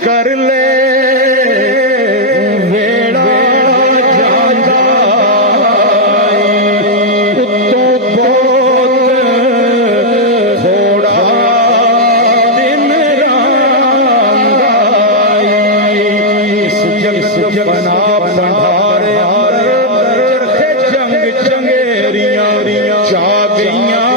कर ले वेड़ा जांदा उत्तों बहुत थोड़ा दिन रांदा इस जग बना भंडार चरखे जंग चंगेरियां चा गईयां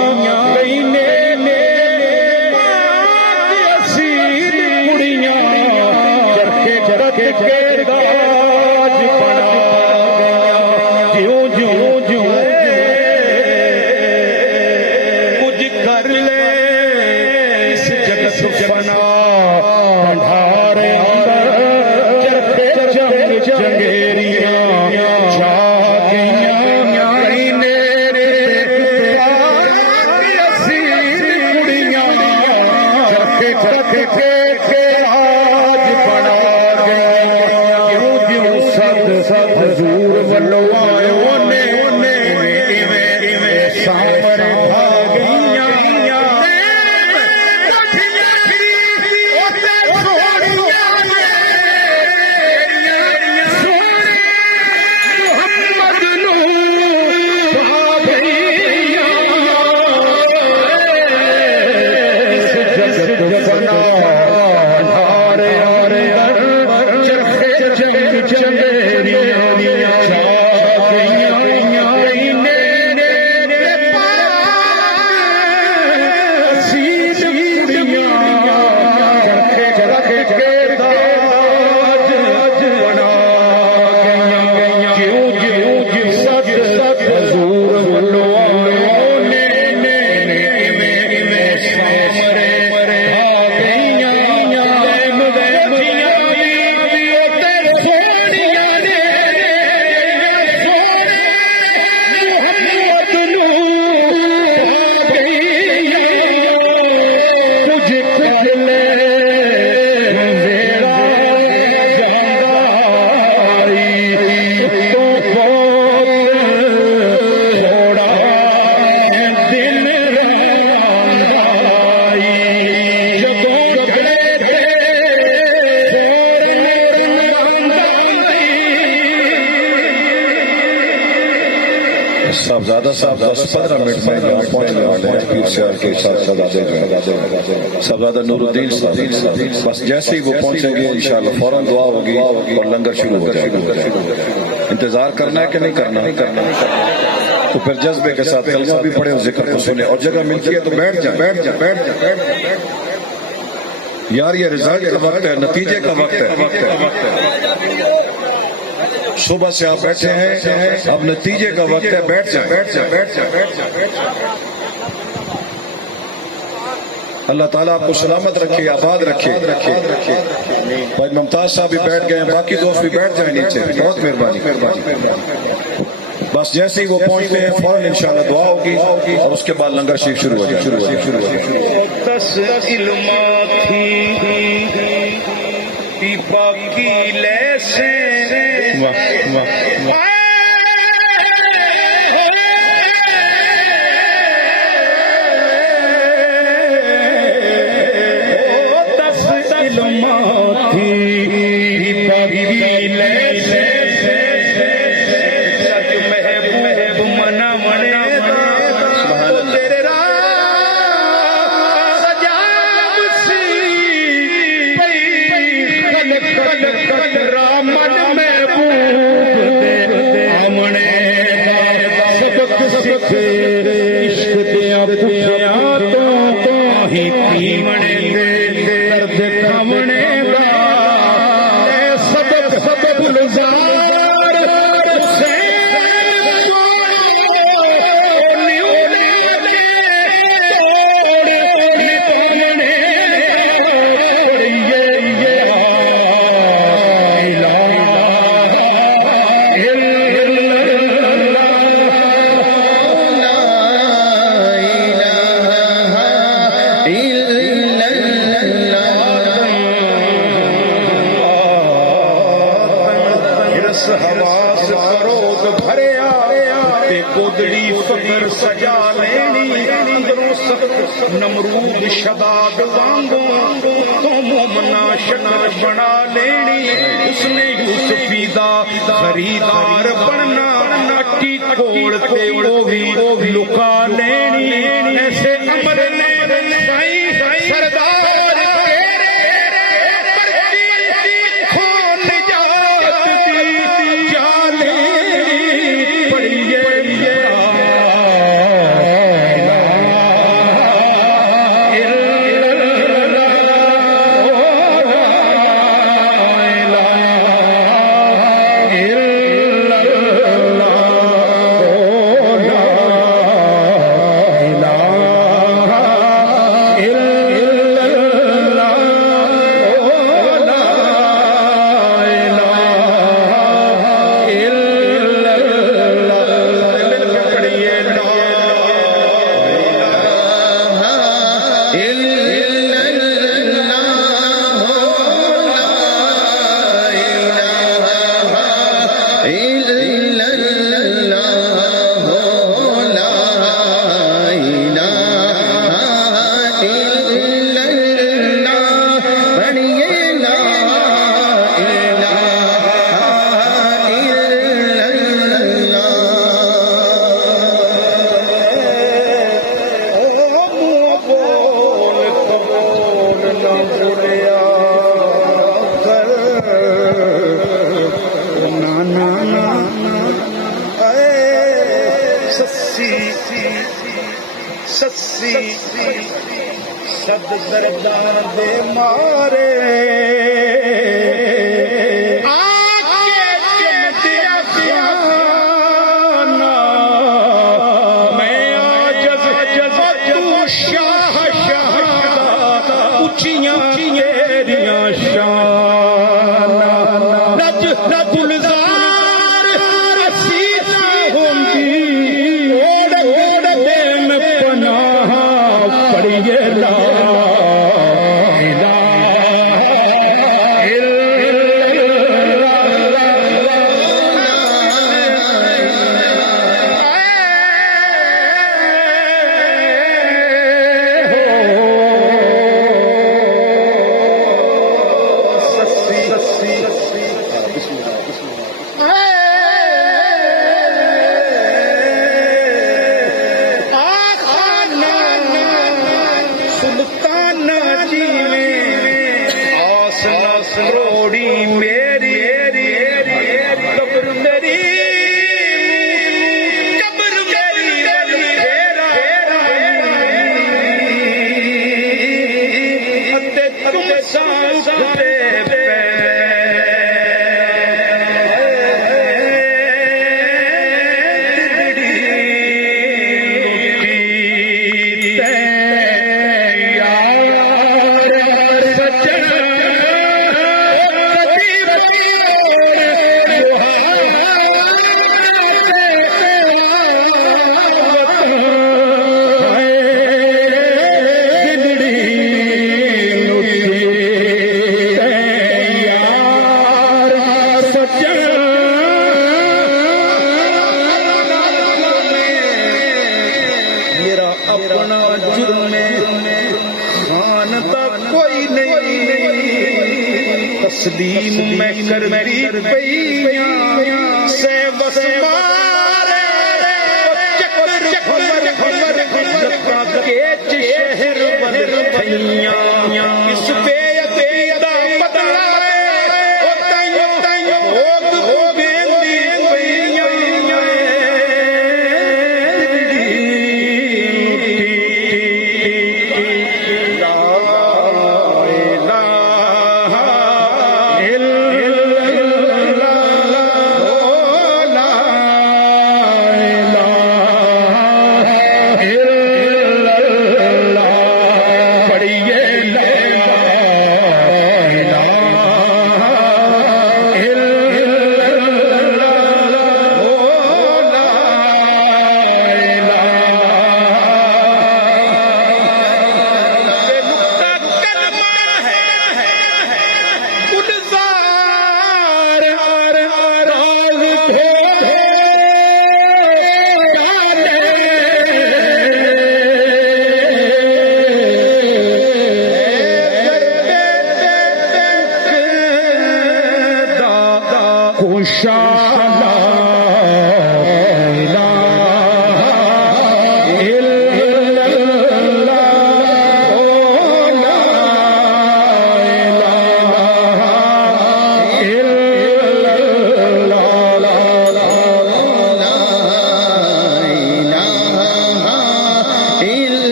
साहबजादा साहब 10-15 मिनट में यहाँ पहुँचने वाले हैं पीर सियार के साहबजादे जो है साहबजादा नूरुद्दीन साहब बस जैसे ही वो पहुँचेंगे इंशाल्लाह फौरन दुआ होगी और लंगर शुरू हो जाएगा। इंतजार करना है कि नहीं करना तो फिर जज्बे के साथ कलमा भी पढ़े और जिक्र को सुने और जगह मिलती है तो बैठ जा यार, ये रिजल्ट का वक्त है, नतीजे का वक्त है। सुबह से आप बैठे हैं, अब नतीजे का वक्त है, बैठ जा। अल्लाह ताला आपको सलामत रखे, आबाद रखे। भाई मुमताज साहब भी बैठ गए हैं, बाकी दोस्त भी बैठ जाए नीचे। बहुत मेहरबानी। बस जैसे ही वो पहुंचते हैं फौरन इंशाल्लाह दुआ होगी और उसके बाद लंगर शरीफ शुरू हो जाए। नमरूद शदाद वांगो तो मोमना शकर बना लेनी उसने यूसुफी दा खरीदार बनना अट्टी खोल के वो भी लुका लेनी ऐसे अमर ने सरदार सद दरदार दे मारे आके चमतिया पियाना मैं आज तू शाह शाह उचियां तेरियां शाना रज गुलजार असीसा होंगी ओड़ देन पनाह पड़िए ला रोड़ी मेरी कब्र मेरी कब्र मेरी ते तुम सांस दे अपना जुर्म खानता कोई नहीं तस्लीम में कर पैया से बस मारे चक्कर के शहर बदल भैया इस पे अतीदा बदला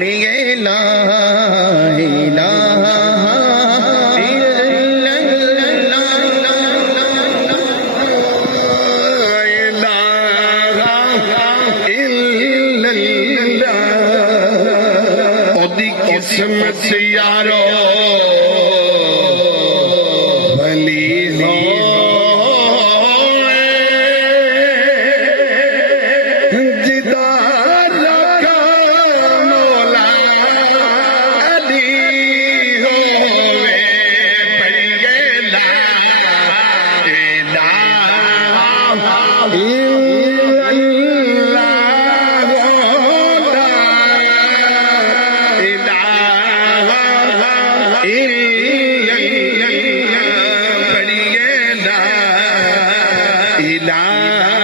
पढ़िए ला इलाहा किस्मत यारो भली हो जिदार का मौला अली हो पढ़िए ला इलाहा इल्लल्लाह